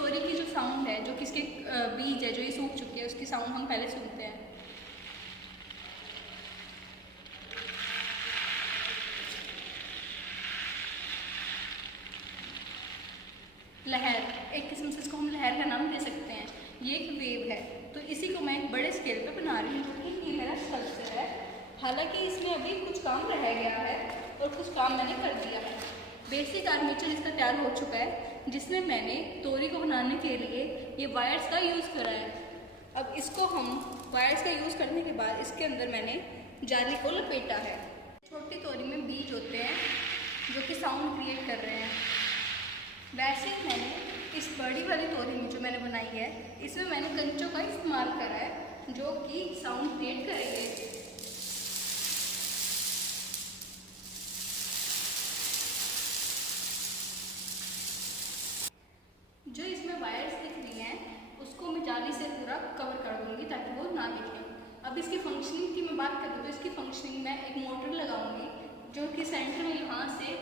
तोरी की जो साउंड है, जो किसके बीज है जो ये सूख चुकी है, उसकी साउंड हम पहले सुनते हैं। लहर, एक किस्म से इसको हम लहर का नाम दे सकते हैं। ये एक वेव है, तो इसी को मैं एक बड़े स्केल पे बना रही हूँ, क्योंकि ये मेरा स्कल्पचर है। हालांकि इसमें अभी कुछ काम रह गया है और कुछ काम मैंने कर दिया है। बेसिक आर्मेचर इसका तैयार हो चुका है, जिसमें मैंने तोरी को बनाने के लिए ये वायर्स का यूज़ करा है। अब इसको हम वायर्स का यूज़ करने के बाद इसके अंदर मैंने जाली को लपेटा है। छोटी तोरी में बीज होते हैं जो कि साउंड क्रिएट कर रहे हैं। वैसे ही मैंने इस बड़ी वाली तोरी में जो मैंने बनाई है, इसमें मैंने कंचों का इस्तेमाल करा है जो कि साउंड क्रिएट करेंगे। जो इसमें वायर्स दिख रही हैं उसको मैं जाली से पूरा कवर कर दूंगी ताकि वो ना दिखें। अब इसकी फंक्शनिंग की मैं बात करूँ तो इसकी फंक्शनिंग में एक मोटर लगाऊंगी जो कि सेंटर में यहाँ से